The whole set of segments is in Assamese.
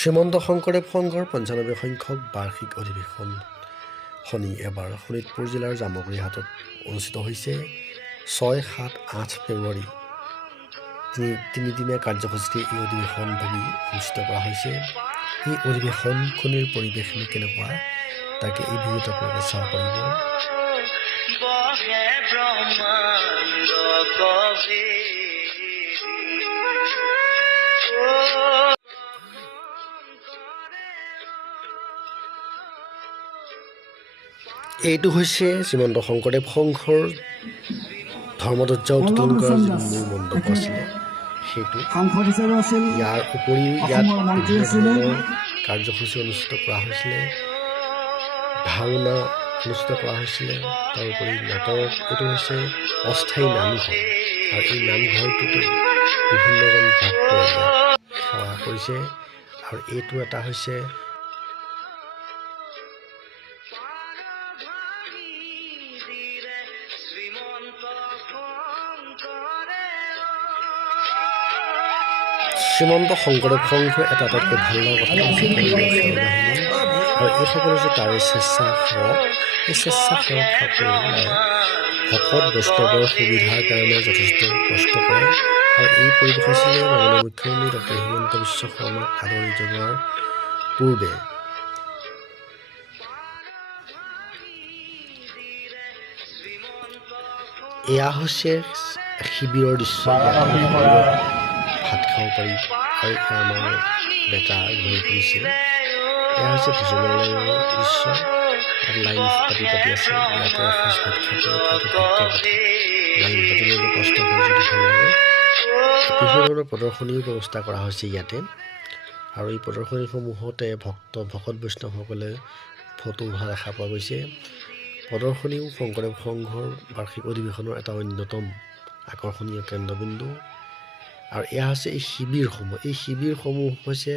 শ্ৰীমন্ত শংকৰদেৱ সংঘৰ ৯৫ সংখ্যক বাৰ্ষিক অধিৱেশন শনি এবাৰ শোণিতপুৰ জিলাৰ জামুগুৰিহাটত অনুষ্ঠিত হৈছে। ৬, ৭, ৮ ফেব্ৰুৱাৰী তিনিদিনীয়া কাৰ্যসূচীৰে এই অধিৱেশন ভূমি অনুষ্ঠিত কৰা হৈছে। এই অধিৱেশনখনিৰ পৰিৱেশনো কেনেকুৱা তাকে এই ভিডিঅ'ত আপোনালোকে চাব পাৰিব। এইটো হৈছে শ্ৰীমন্ত শংকৰদেৱ সংঘৰ ধৰ্মধ্বজা উত্তোলন কৰাৰ যিটো মূল মণ্ডপ আছিলে সেইটো। ইয়াৰ উপৰিও ইয়াত বিভিন্ন ধৰণৰ কাৰ্যসূচী অনুষ্ঠিত কৰা হৈছিলে, ভাওনা অনুষ্ঠিত কৰা হৈছিলে। তাৰোপৰি নাটক, এইটো হৈছে অস্থায়ী নামঘৰ আৰু এই নামঘৰটোতে বিভিন্নজন ভক্তই সেৱা কৰিছে। আৰু এইটো এটা হৈছে শ্ৰীমন্ত শংকৰদেৱ সংঘৰ এটা আটাইতকৈ ভাল লগা কথা হৈছে সেৱা বাহিনী, আৰু এইসকল হৈছে তাৰে স্বেচ্ছাসেৱক। এই স্বেচ্ছাসেৱকসকলে ভকত বৈষ্ণৱৰ সুবিধাৰ কাৰণে যথেষ্ট কষ্ট কৰে। আৰু এই পৰিৱেশনছিলে মাননীয় মুখ্যমন্ত্ৰী ডক্টৰ হিমন্ত বিশ্ব শৰ্মাক আদৰণি জনোৱাৰ পূৰ্বে এয়া হৈছে শিবিৰৰ দৃশ্য। ভাত খাব পাৰি আৰু আমাৰ বেটা ঘূৰি ফুৰিছে। এয়া হৈছে ভোজনালয়ৰ দৃশ্য। লাইন পাতি আছে, ইয়াতে এসাঁজ ভাত খাবলৈ লাইন পাতিবলৈ কষ্ট হয় যদি ভাল লাগে। বিভিন্ন ধৰণৰ প্ৰদৰ্শনীৰ ব্যৱস্থা কৰা হৈছে ইয়াতে, আৰু এই প্ৰদৰ্শনীসমূহতে ভকত বৈষ্ণৱসকলে ফটো উঠা দেখা পোৱা গৈছে। প্ৰদৰ্শনীও শংকৰদেৱ সংঘৰ বাৰ্ষিক অধিৱেশনৰ এটা অন্যতম আকৰ্ষণীয় কেন্দ্ৰবিন্দু। আৰু এয়া হৈছে এই শিবিৰসমূহ। এই শিবিৰসমূহ হৈছে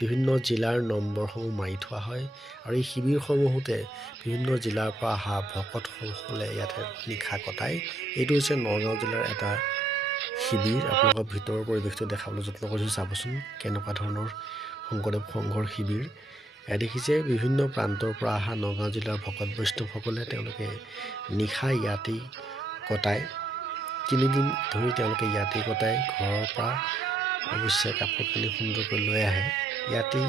বিভিন্ন জিলাৰ নম্বৰসমূহ মাৰি থোৱা হয়, আৰু এই শিবিৰসমূহতে বিভিন্ন জিলাৰ পৰা অহা ভকতসকলে ইয়াতে নিশা কটায়। এইটো হৈছে নগাঁও জিলাৰ এটা শিবিৰ। আপোনালোকৰ ভিতৰৰ পৰিৱেশটো দেখাবলৈ যত্ন কৰিছোঁ, চাবচোন কেনেকুৱা ধৰণৰ শংকৰদেৱ সংঘৰ শিবিৰ। এয়া দেখিছে বিভিন্ন প্ৰান্তৰ পৰা অহা নগাঁও জিলাৰ ভকত বৈষ্ণৱসকলে তেওঁলোকে নিশা ইয়াতেই কটায়। ৩ দিন ধৰি তেওঁলোকে ইয়াতেই কটায়। ঘৰৰ পৰা অৱশ্যে কাপোৰ কানি সুন্দৰকৈ লৈ আহে। ইয়াতেই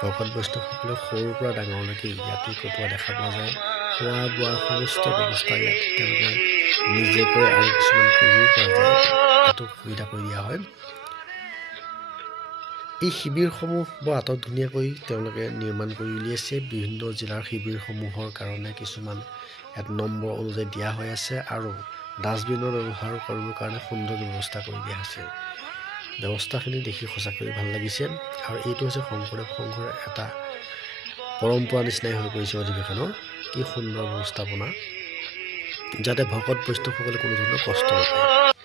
ভকত বৈষ্ণৱসকলে সৰুৰ পৰা ডাঙৰলৈকে ইয়াতেই কটোৱা দেখা পোৱা যায়। খোৱা বোৱা সমস্ত ব্যৱস্থা ইয়াত তেওঁলোকে নিজে কৰে, আৰু কিছুমান কৰিবও পৰা যায়, তাতো সুবিধা কৰি দিয়া হয়। এই শিবিৰসমূহ বৰ আটক ধুনীয়াকৈ তেওঁলোকে নিৰ্মাণ কৰি উলিয়াইছে। বিভিন্ন জিলাৰ শিবিৰসমূহৰ কাৰণে কিছুমান ইয়াত নম্বৰ অনুযায়ী দিয়া হৈ আছে, আৰু ডাষ্টবিনৰ ব্যৱহাৰ কৰিবৰ কাৰণে সুন্দৰ ব্যৱস্থা কৰি দিয়া হৈছে। ব্যৱস্থাখিনি দেখি সঁচাকৈ ভাল লাগিছে। আৰু এইটো হৈছে শংকৰদেৱ সংঘৰ এটা পৰম্পৰা নিচিনাই হৈ পৰিছে অধিৱেশনৰ। কি সুন্দৰ ব্যৱস্থাপনা, যাতে ভকত বৈষ্ণৱসকলে কোনো ধৰণৰ কষ্ট নাপায়।